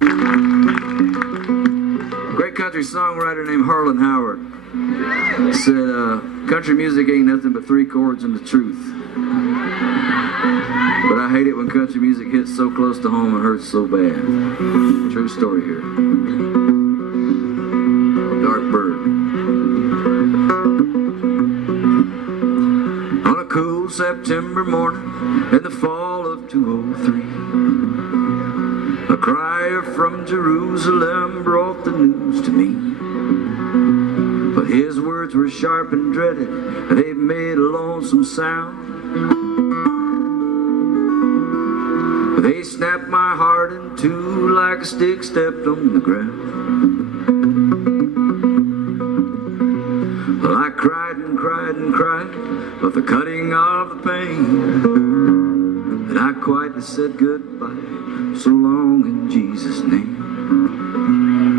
Great country songwriter named Harlan Howard said, country music ain't nothing but three chords and the truth. But I hate it when country music hits so close to home and hurts so bad. True story here. Dark Bird. On a cool September morning in the fall of 203, a crier from Jerusalem brought the news to me. But his words were sharp and dreaded, and they made a lonesome sound. They snapped my heart in two like a stick stepped on the ground. Well, I cried and cried and cried, but the cutting of the pain, and I quietly said goodbye, so long in Jesus' name.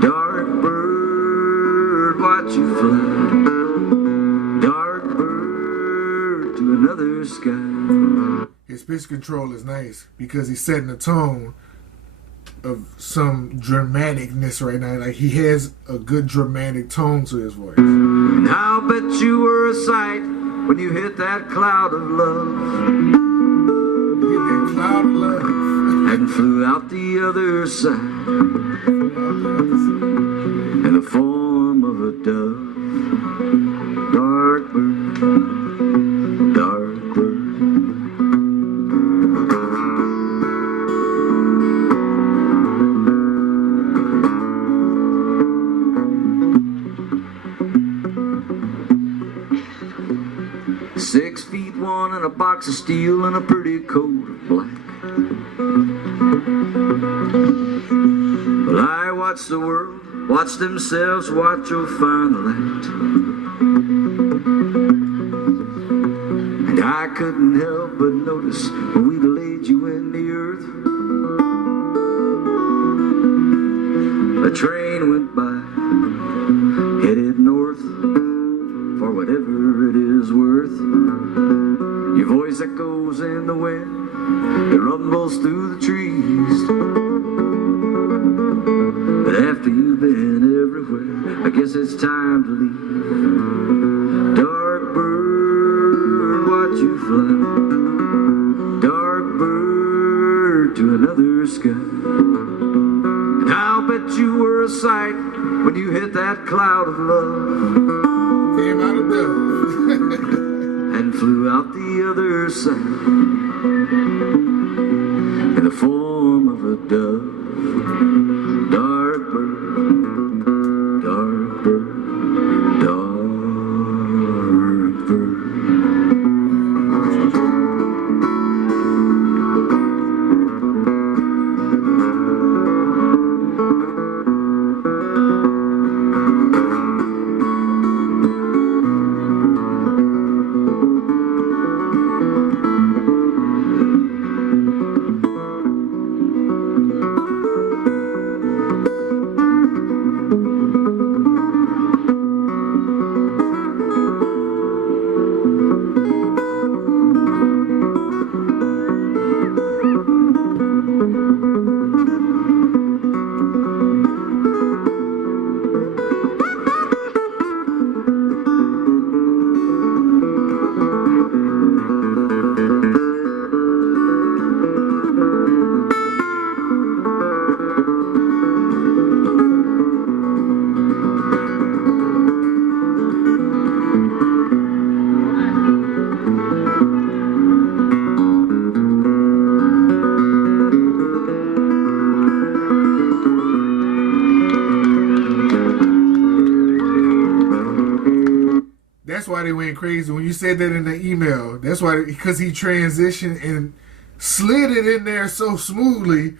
Dark bird, watch you fly, dark bird to another sky. His pitch control is nice because he's setting the tone of some dramaticness right now. Like, he has a good dramatic tone to his voice. And I'll bet you were a sight when you hit that cloud of love. Hit that cloud of love. And flew out the other side in the form of a dove. Dark bird, dark bird. 6'1" and a box of steel and a pretty coat of black. Well, I watch the world, watch themselves, watch your final act. And I couldn't help but notice when we laid you in the earth, a train went by, headed north, for whatever it is worth. Your voice echoes in the wind, it rumbles through the trees. But after you've been everywhere, I guess it's time to leave. Dark bird, watch you fly, dark bird to another sky. And I'll bet you were a sight when you hit that cloud of love. Came out of dove. And flew out the other side in the form of a dove. Dark bird, dark bird, dark bird. That's why they went crazy when you said that in the email. That's why, because he transitioned and slid it in there so smoothly.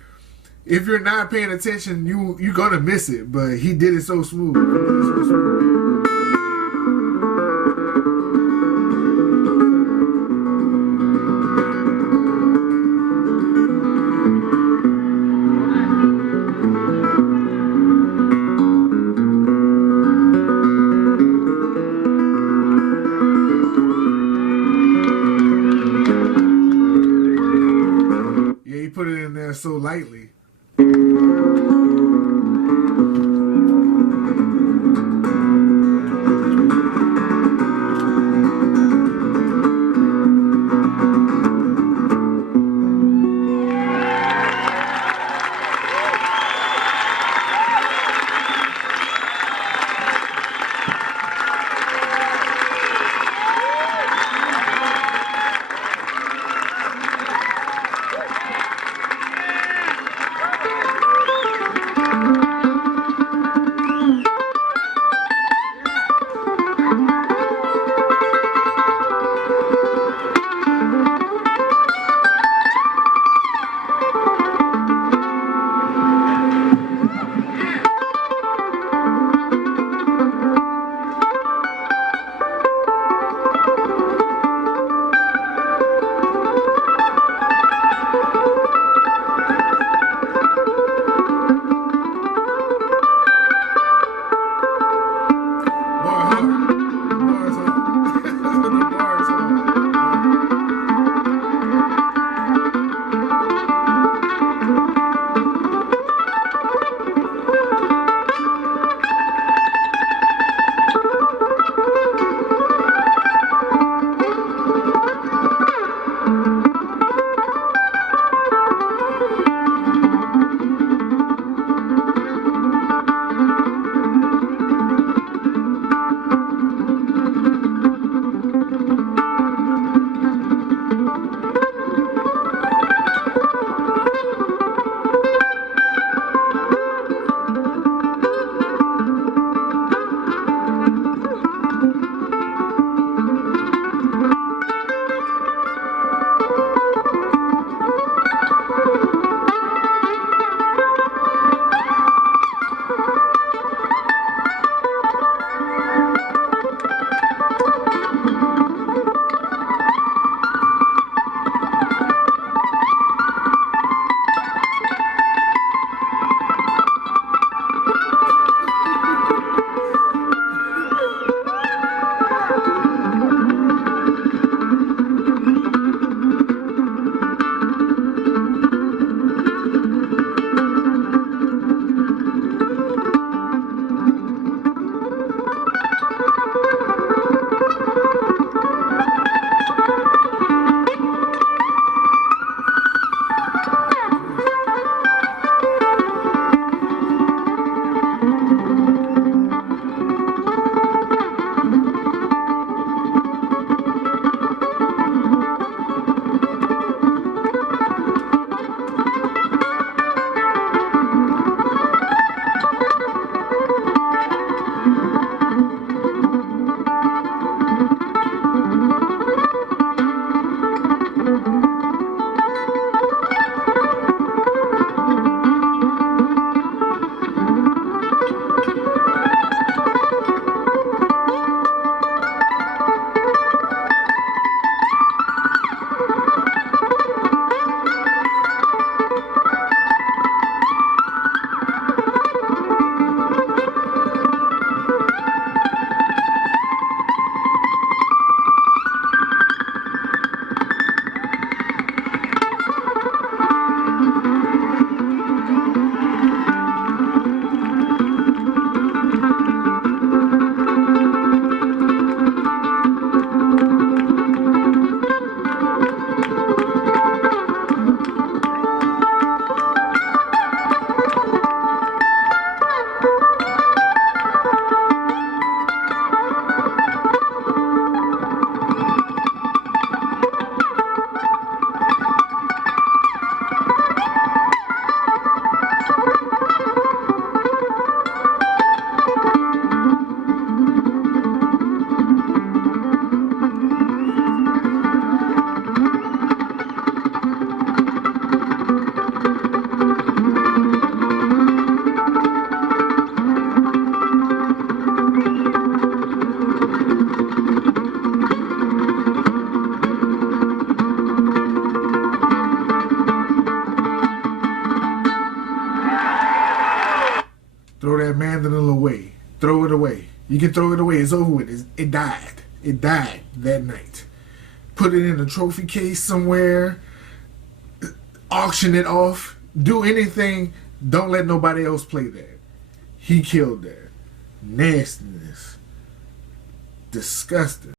If you're not paying attention, you're gonna miss it. But he did it so smooth. Yeah, he put it in there so lightly. mandolin away. Throw it away. You can throw it away. It's over with. It died. It died that night. Put it in a trophy case somewhere. Auction it off. Do anything. Don't let nobody else play that. He killed that. Nastiness. Disgusting.